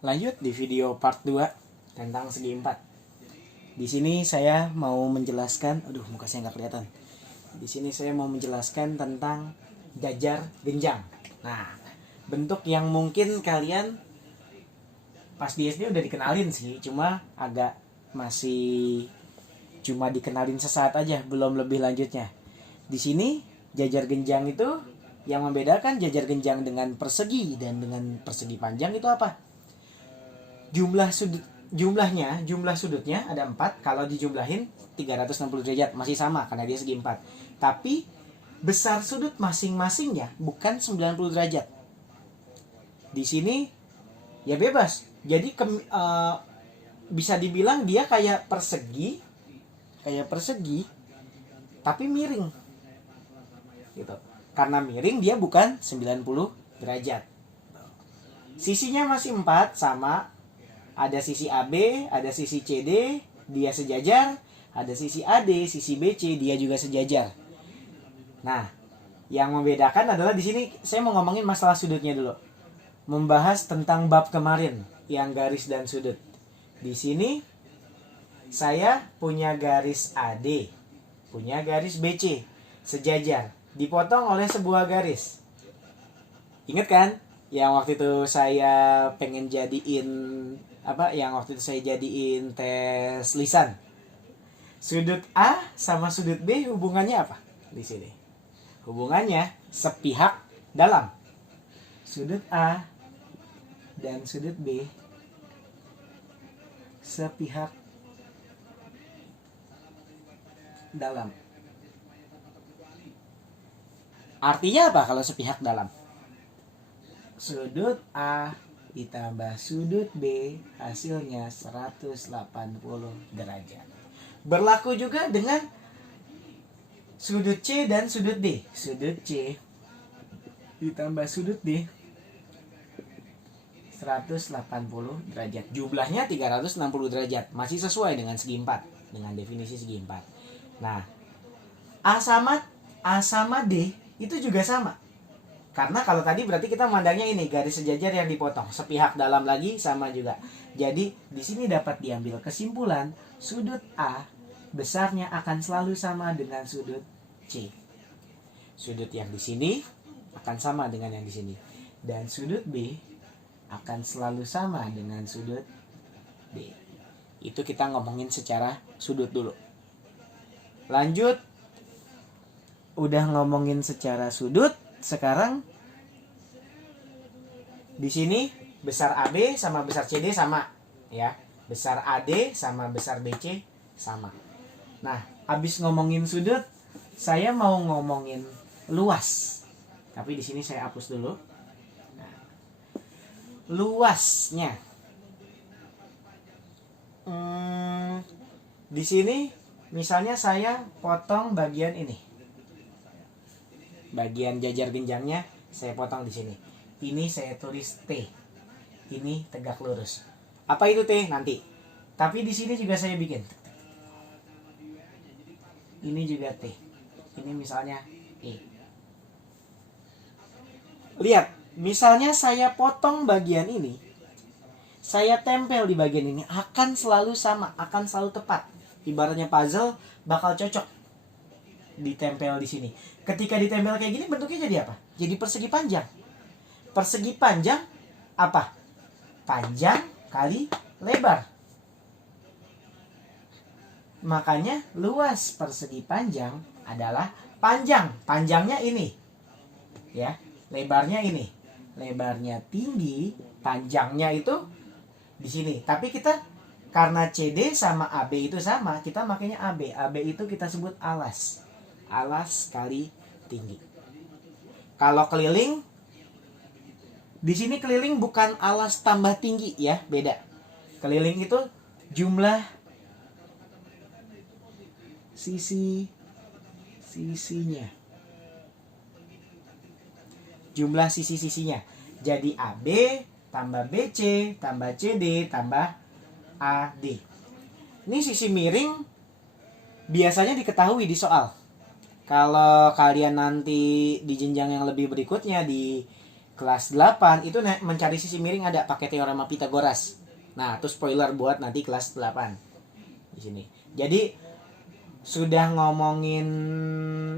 Lanjut di video part 2 tentang segi 4. Di sini saya mau menjelaskan, muka saya nggak kelihatan. Di sini saya mau menjelaskan tentang jajar genjang. Nah, bentuk yang mungkin kalian pas di SD udah dikenalin sih, cuma agak masih cuma dikenalin sesaat aja, belum lebih lanjutnya. Di sini jajar genjang itu yang membedakan jajar genjang dengan persegi dan dengan persegi panjang itu apa? Jumlah sudutnya ada 4. Kalau dijumlahin 360 derajat masih sama karena dia segi 4. Tapi besar sudut masing-masingnya bukan 90 derajat. Di sini ya bebas. Jadi bisa dibilang dia kayak persegi tapi miring. Gitu. Karena miring dia bukan 90 derajat. Sisinya masih 4 sama. Ada sisi AB, ada sisi CD, dia sejajar. Ada sisi AD, sisi BC, dia juga sejajar. Nah, yang membedakan adalah di sini saya mau ngomongin masalah sudutnya dulu. Membahas tentang bab kemarin yang garis dan sudut. Di sini saya punya garis AD, punya garis BC, sejajar, dipotong oleh sebuah garis. Ingat kan? Yang waktu itu saya pengen jadiin tes lisan. Sudut A sama sudut B hubungannya apa? Di sini. Hubungannya sepihak dalam. Sudut A dan sudut B sepihak dalam. Artinya apa kalau sepihak dalam? Sudut A ditambah sudut B hasilnya 180 derajat. Berlaku juga dengan sudut C dan sudut D. Sudut C ditambah sudut D 180 derajat. Jumlahnya 360 derajat. Masih sesuai dengan segi 4, dengan definisi segi 4. Nah, A sama D itu juga sama. Karena kalau tadi berarti kita memandangnya ini garis sejajar yang dipotong, sepihak dalam lagi sama juga. Jadi di sini dapat diambil kesimpulan sudut A besarnya akan selalu sama dengan sudut C. Sudut yang di sini akan sama dengan yang di sini, dan sudut B akan selalu sama dengan sudut D. Itu kita ngomongin secara sudut dulu. Lanjut, udah ngomongin secara sudut. Sekarang di sini besar AB sama besar CD sama, ya. Besar AD sama besar BC sama. Nah, habis ngomongin sudut, saya mau ngomongin luas. Tapi di sini saya hapus dulu. Nah, luasnya. Di sini misalnya saya potong bagian ini. Bagian jajar genjangnya saya potong di sini. Ini saya tulis T. Ini tegak lurus. Apa itu T? Nanti. Tapi di sini juga saya bikin. Ini juga T. Ini misalnya E. Lihat, misalnya saya potong bagian ini. Saya tempel di bagian ini. Akan selalu sama, akan selalu tepat. Ibaratnya puzzle bakal cocok ditempel di sini. Ketika ditempel kayak gini bentuknya jadi apa? Jadi persegi panjang. Persegi panjang apa? Panjang kali lebar. Makanya luas persegi panjang adalah panjang. Panjangnya ini. Ya, lebarnya ini. Lebarnya tinggi, panjangnya itu di sini. Tapi kita karena CD sama AB itu sama, kita makanya AB. AB itu kita sebut alas. Alas kali tinggi. Kalau keliling, di sini keliling bukan alas tambah tinggi ya, beda. Keliling itu jumlah sisinya. Jumlah sisi-sisinya. Jadi AB tambah BC tambah CD tambah AD. Ini sisi miring biasanya diketahui di soal. Kalau kalian nanti di jenjang yang lebih berikutnya di Kelas 8 itu mencari sisi miring ada pakai teorema Pythagoras. Nah, itu spoiler buat nanti kelas 8 di sini. Jadi sudah ngomongin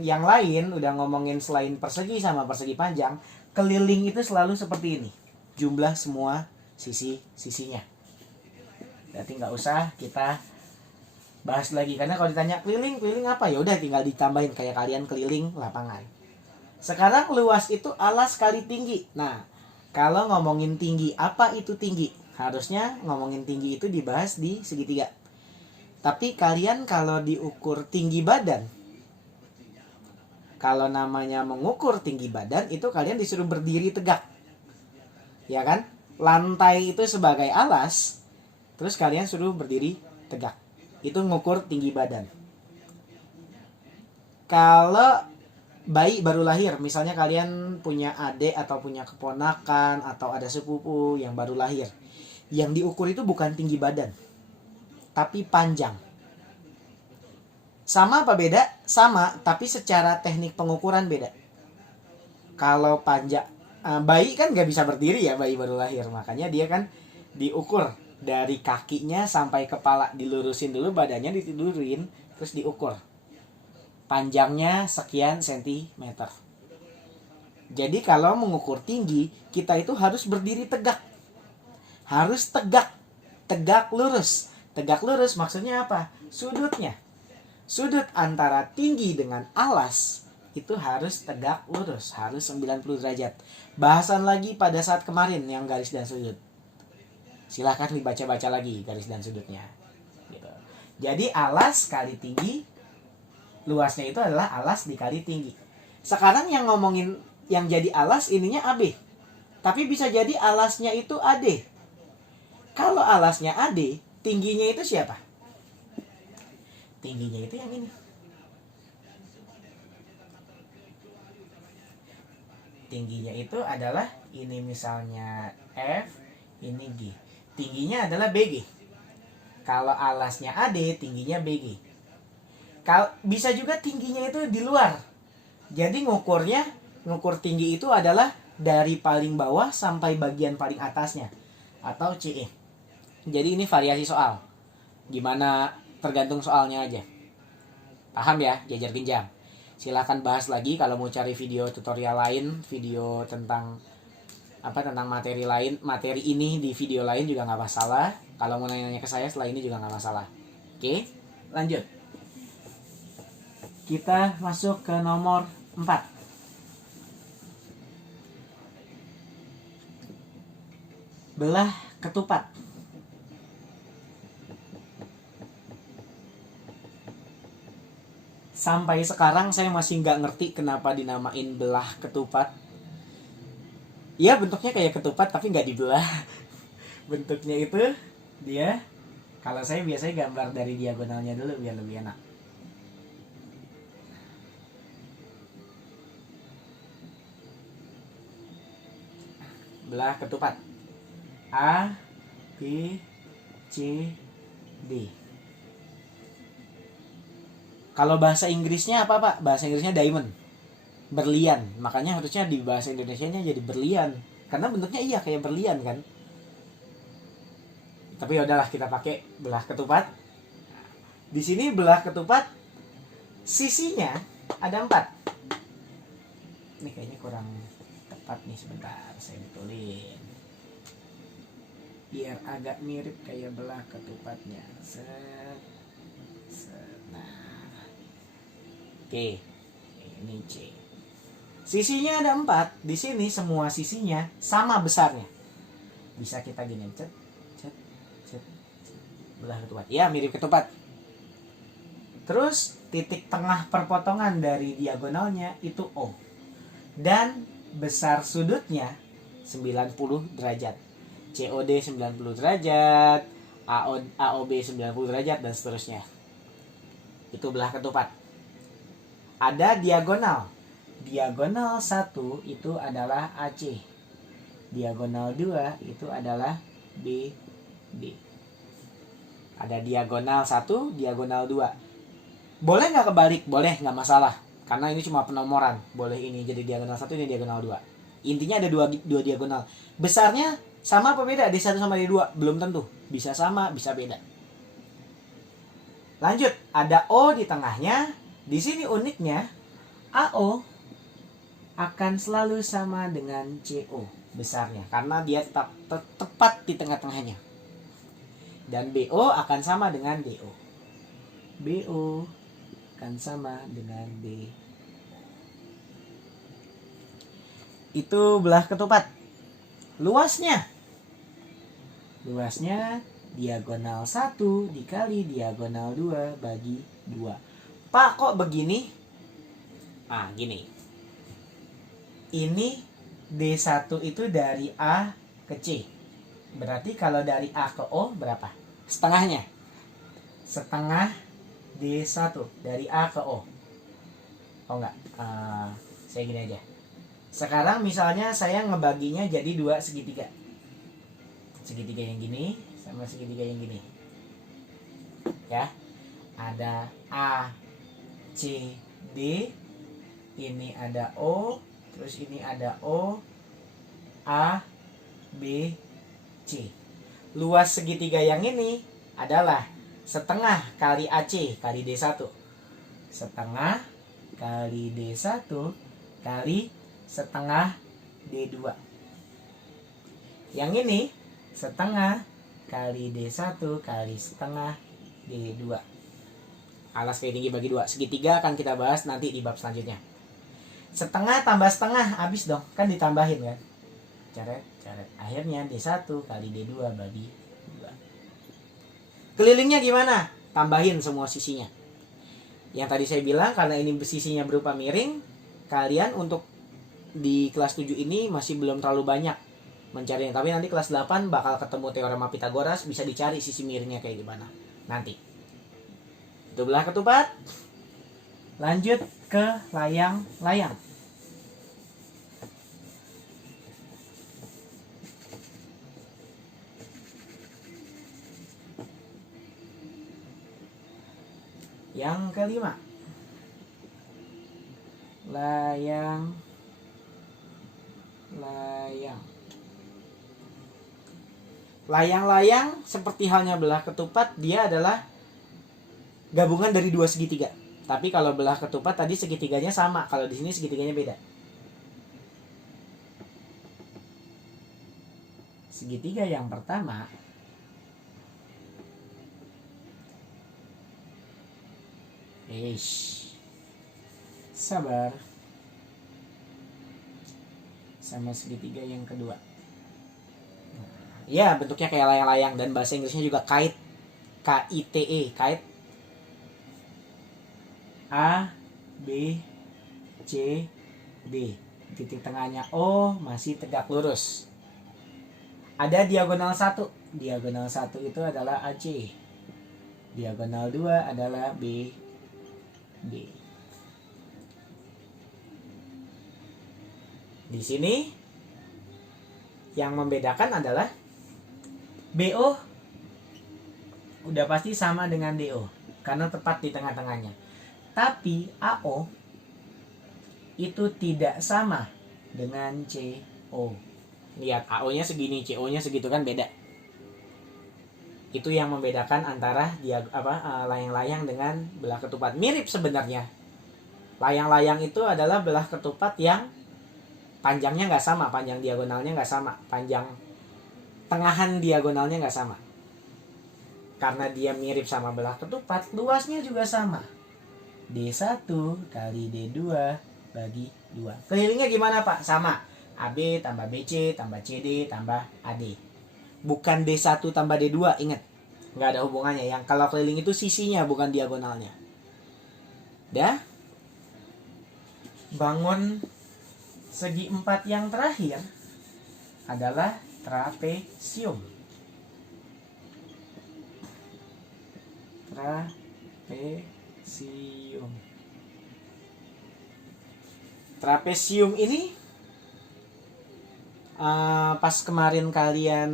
yang lain, udah ngomongin selain persegi sama persegi panjang, keliling itu selalu seperti ini. Jumlah semua sisi-sisinya. Berarti nggak usah kita bahas lagi, karena kalau ditanya keliling apa, ya udah tinggal ditambahin kayak kalian keliling lapangan. Sekarang luas itu alas kali tinggi. Nah, kalau ngomongin tinggi, apa itu tinggi? Harusnya ngomongin tinggi itu dibahas di segitiga. Tapi kalian kalau diukur tinggi badan, kalau namanya mengukur tinggi badan, itu kalian disuruh berdiri tegak. Ya kan? Lantai itu sebagai alas, terus kalian suruh berdiri tegak. Itu ngukur tinggi badan. Kalau bayi baru lahir, misalnya kalian punya adik atau punya keponakan atau ada sepupu yang baru lahir, yang diukur itu bukan tinggi badan, tapi panjang. Sama apa beda? Sama, tapi secara teknik pengukuran beda. Kalau panjang, bayi kan gak bisa berdiri ya, bayi baru lahir, makanya dia kan diukur dari kakinya sampai kepala, dilurusin dulu, badannya ditidurin, terus diukur panjangnya sekian sentimeter. Jadi kalau mengukur tinggi, kita itu harus berdiri tegak. Harus tegak. Tegak lurus. Tegak lurus maksudnya apa? Sudutnya. Sudut antara tinggi dengan alas itu harus tegak lurus. Harus 90 derajat. Bahasan lagi pada saat kemarin yang garis dan sudut. Silahkan dibaca-baca lagi garis dan sudutnya. Gitu. Jadi alas kali tinggi, luasnya itu adalah alas dikali tinggi. Sekarang yang ngomongin yang jadi alas ininya AB. Tapi bisa jadi alasnya itu AD. Kalau alasnya AD, tingginya itu siapa? Tingginya itu yang ini. Tingginya itu adalah ini, misalnya F, ini G. Tingginya adalah BG. Kalau alasnya AD, tingginya BG. Bisa juga tingginya itu di luar. Jadi ngukur tinggi itu adalah dari paling bawah sampai bagian paling atasnya, atau CE. Jadi ini variasi soal. Gimana, tergantung soalnya aja. Paham ya, Jajar Genjam? Silakan bahas lagi kalau mau cari video tutorial lain, video tentang materi lain, materi ini di video lain juga nggak masalah. Kalau mau nanya-nanya ke saya setelah ini juga nggak masalah. Oke, lanjut. Kita masuk ke nomor 4. Belah ketupat. Sampai sekarang saya masih nggak ngerti kenapa dinamain belah ketupat. Ya bentuknya kayak ketupat tapi nggak dibelah. Bentuknya itu dia, kalau saya biasanya gambar dari diagonalnya dulu biar lebih enak. Belah ketupat. A, B, C, D. Kalau bahasa Inggrisnya apa Pak? Bahasa Inggrisnya diamond. Berlian. Makanya harusnya di bahasa Indonesianya jadi berlian. Karena bentuknya iya kayak berlian kan. Tapi ya udahlah, kita pakai belah ketupat. Di sini belah ketupat sisinya ada 4. Ini kayaknya kurang tepat nih, sebentar saya betulin biar agak mirip kayak belah ketupatnya. Nah, oke, ini C. Sisinya ada 4. Di sini semua sisinya sama besarnya. Bisa kita gini, cet. Belah ketupat. Ya, mirip ketupat. Terus titik tengah perpotongan dari diagonalnya itu O. Dan besar sudutnya 90 derajat. COD 90 derajat, AOB 90 derajat, dan seterusnya. Itu belah ketupat. Ada diagonal. Diagonal 1 itu adalah AC. Diagonal 2 itu adalah BD. Ada diagonal 1, diagonal 2. Boleh nggak kebalik? Boleh, nggak masalah. Karena ini cuma penomoran. Boleh ini jadi diagonal 1, ini diagonal 2. Intinya ada dua diagonal. Besarnya sama apa beda? D1 sama D2? Belum tentu. Bisa sama, bisa beda. Lanjut, ada O di tengahnya. Di sini uniknya, AO akan selalu sama dengan CO besarnya. Karena dia tepat di tengah-tengahnya. Dan BO akan sama dengan DO. BO akan sama dengan D. Itu belah ketupat. Luasnya diagonal 1 dikali diagonal 2 bagi 2. Pak, kok begini? Gini. Ini D1 itu dari A ke C. Berarti kalau dari A ke O berapa? Setengahnya. Setengah D1 dari A ke O. Oh enggak, saya gini aja. Sekarang misalnya saya ngebaginya jadi 2 segitiga. Segitiga yang gini sama segitiga yang gini. Ya. Ada A, C, D. Ini ada O. Terus ini ada O, A, B, C. Luas segitiga yang ini adalah setengah kali AC kali D1. Setengah kali D1 kali setengah D2. Yang ini setengah kali D1 kali setengah D2. Alas kali tinggi bagi 2. Segitiga akan kita bahas nanti di bab selanjutnya. Setengah tambah setengah, habis dong. Kan ditambahin kan. Coret. Akhirnya D1 kali D2 bagi 2. Kelilingnya gimana? Tambahin semua sisinya. Yang tadi saya bilang, karena ini sisinya berupa miring, kalian untuk di kelas 7 ini masih belum terlalu banyak mencarinya. Tapi nanti kelas 8 bakal ketemu teorema Pitagoras, bisa dicari sisi miringnya kayak gimana nanti. Itu belah ketupat. Lanjut ke layang-layang. Yang kelima, layang. Layang-layang seperti halnya belah ketupat, dia adalah gabungan dari 2 segitiga. Tapi kalau belah ketupat tadi segitiganya sama, kalau di sini segitiganya beda. Segitiga yang pertama sabar. Sama segitiga yang kedua. Ya, bentuknya kayak layang-layang dan bahasa Inggrisnya juga kite. K-I-T-E, kite. A, B, C, D. Titik tengahnya O masih tegak lurus. Ada diagonal 1. Diagonal 1 itu adalah AC. Diagonal 2 adalah B, D. Di sini yang membedakan adalah BO udah pasti sama dengan DO karena tepat di tengah-tengahnya. Tapi AO itu tidak sama dengan CO. Lihat, AO-nya segini, CO-nya segitu kan beda. Itu yang membedakan antara layang-layang dengan belah ketupat. Mirip sebenarnya. Layang-layang itu adalah belah ketupat yang panjangnya nggak sama, panjang diagonalnya nggak sama, panjang tengahan diagonalnya nggak sama. Karena dia mirip sama belah ketupat, luasnya juga sama. D1 kali D2 bagi 2. Kelilingnya gimana Pak? Sama. AB tambah BC tambah CD tambah AD. Bukan D1 tambah D2, ingat. Nggak ada hubungannya. Yang kalau keliling itu sisinya, bukan diagonalnya. Dah. Bangun segi 4 yang terakhir adalah trapesium. Trapesium ini pas kemarin kalian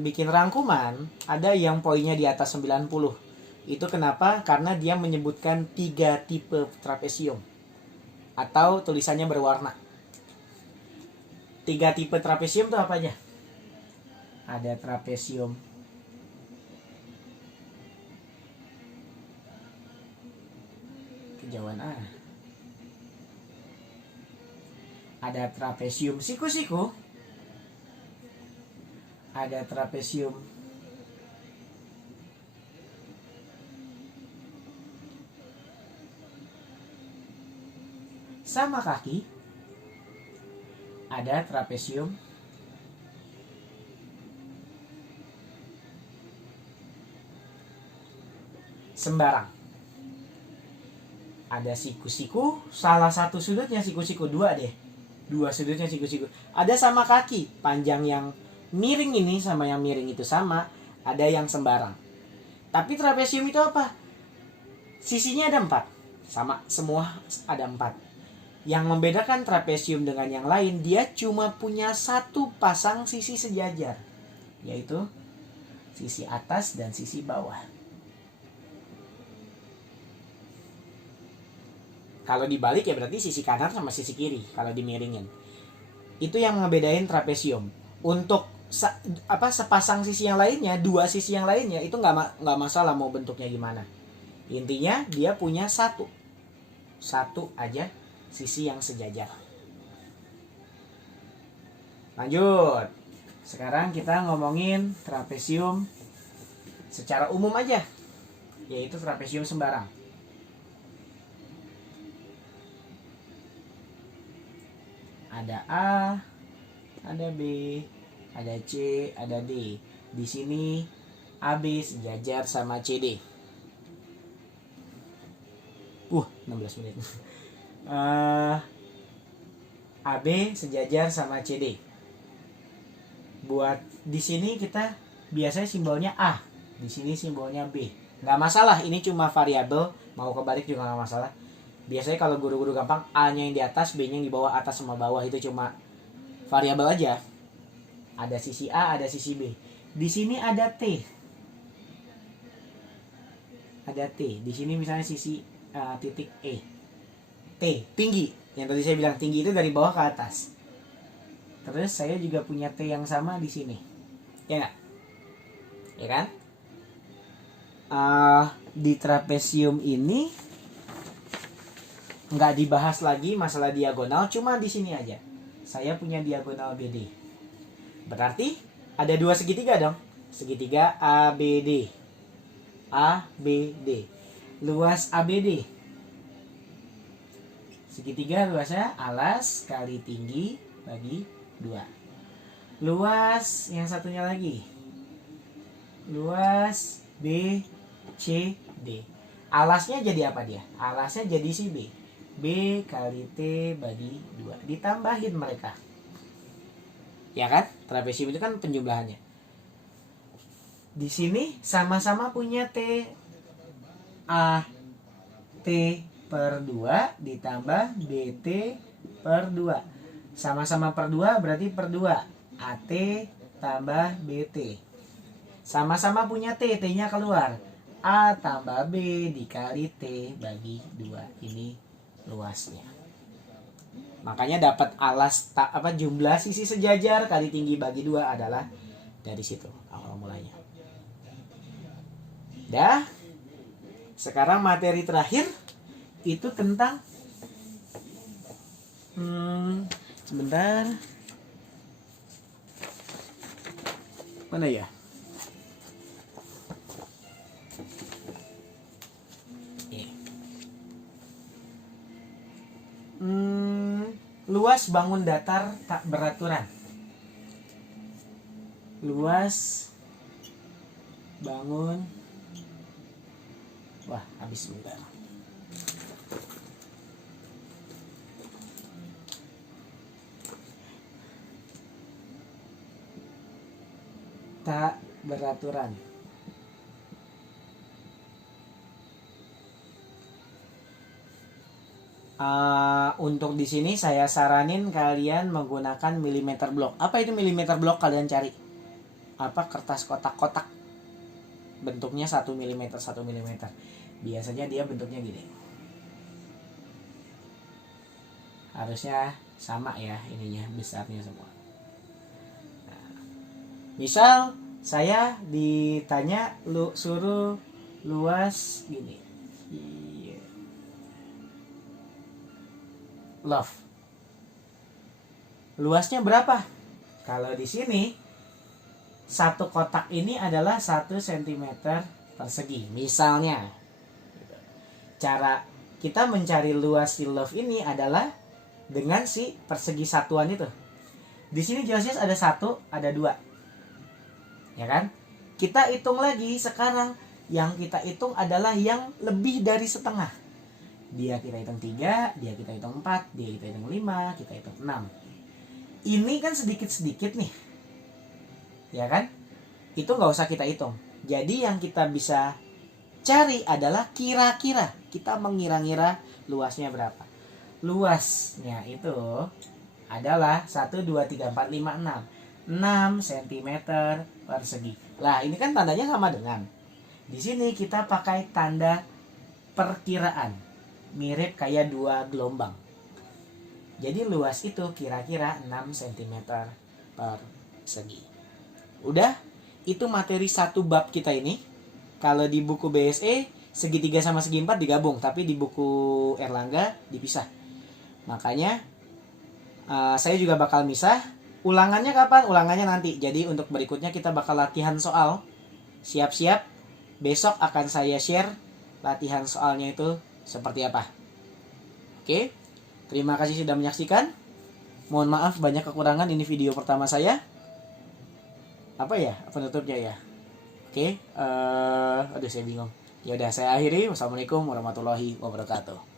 bikin rangkuman, ada yang poinnya di atas 90. Itu kenapa? Karena dia menyebutkan 3 tipe trapesium atau tulisannya berwarna. Tiga tipe trapesium tuh apa aja? Ada trapesium kejauhan ada trapesium siku-siku, ada trapesium sama kaki, ada trapesium sembarang. Ada siku-siku, salah satu sudutnya siku-siku, dua sudutnya siku-siku. Ada sama kaki, panjang yang miring ini sama yang miring itu sama, ada yang sembarang. Tapi trapesium itu apa? Sisinya ada 4, sama semua ada 4. Yang membedakan trapesium dengan yang lain, dia cuma punya satu pasang sisi sejajar, yaitu sisi atas dan sisi bawah. Kalau dibalik ya berarti sisi kanan sama sisi kiri kalau dimiringin. Itu yang ngebedain trapesium. Untuk sepasang sisi yang lainnya, dua sisi yang lainnya itu nggak masalah mau bentuknya gimana. Intinya dia punya satu aja sisi yang sejajar. Lanjut. Sekarang kita ngomongin trapesium secara umum aja, yaitu trapesium sembarang. Ada A, ada B, ada C, ada D. Di sini AB sejajar sama CD. 16 menit. AB sejajar sama CD. Buat di sini kita biasanya simbolnya A, di sini simbolnya B. Nggak masalah, ini cuma variabel, mau kebalik juga nggak masalah. Biasanya kalau guru-guru gampang, A-nya yang di atas, B-nya yang di bawah, atas sama bawah itu cuma variabel aja. Ada sisi A, ada sisi B. Di sini ada T. Ada T. Di sini misalnya sisi titik E. T, tinggi. Yang tadi saya bilang tinggi itu dari bawah ke atas. Terus saya juga punya T yang sama di sini. Ya nggak? Ya kan? Di trapesium ini nggak dibahas lagi masalah diagonal, cuma di sini aja. Saya punya diagonal BD. Berarti ada dua segitiga dong. Segitiga ABD. ABD. Luas ABD. Segitiga luasnya alas kali tinggi bagi 2. Luas yang satunya lagi. Luas BCD. Alasnya jadi apa dia? Alasnya jadi si B. B kali T bagi 2. Ditambahin mereka. Ya kan? Trapesium itu kan penjumlahannya. Di sini sama-sama punya T. A T per 2 ditambah BT per 2. Sama-sama per 2 berarti per 2. AT tambah BT. Sama-sama punya T. T-nya keluar. A tambah B dikali T bagi 2. Ini luasnya. Makanya dapat alas jumlah sisi sejajar kali tinggi bagi 2 adalah dari situ awal mulanya. Dah. Sekarang materi terakhir itu tentang sebentar. Mana ya? Luas bangun datar tak beraturan. Luas bangun. Wah, habis sebentar. Tak beraturan. Untuk di sini saya saranin kalian menggunakan milimeter blok. Apa itu milimeter blok? Kalian cari apa kertas kotak-kotak bentuknya 1 mm 1 mm. Biasanya dia bentuknya gini. Harusnya sama ya ininya, besarnya semua. Misal saya ditanya suruh luas gini. Love. Luasnya berapa? Kalau di sini satu kotak ini adalah 1 cm persegi. Misalnya, cara kita mencari luas si love ini adalah dengan si persegi satuan itu. Di sini jelas-jelas ada 1, ada 2. Ya kan? Kita hitung lagi sekarang. Yang kita hitung adalah yang lebih dari setengah. Dia kita hitung 3, dia kita hitung 4, dia kita hitung 5, kita hitung 6. Ini kan sedikit-sedikit nih. Ya kan? Itu nggak usah kita hitung. Jadi yang kita bisa cari adalah kira-kira. Kita mengira-ngira luasnya berapa. Luasnya itu adalah 1, 2, 3, 4, 5, 6. 6 cm persegi. Lah ini kan tandanya sama dengan. Di sini kita pakai tanda perkiraan. Mirip kayak 2 gelombang. Jadi luas itu kira-kira 6 cm persegi. Udah, itu materi 1 bab kita ini. Kalau di buku BSE segitiga sama segi 4 digabung, tapi di buku Erlangga dipisah. Makanya saya juga bakal misah. Ulangannya kapan? Ulangannya nanti. Jadi untuk berikutnya kita bakal latihan soal. Siap-siap. Besok akan saya share latihan soalnya itu seperti apa. Oke. Terima kasih sudah menyaksikan. Mohon maaf banyak kekurangan, ini video pertama saya. Apa ya penutupnya ya? Oke. Aduh saya bingung. Ya udah saya akhiri. Wassalamualaikum warahmatullahi wabarakatuh.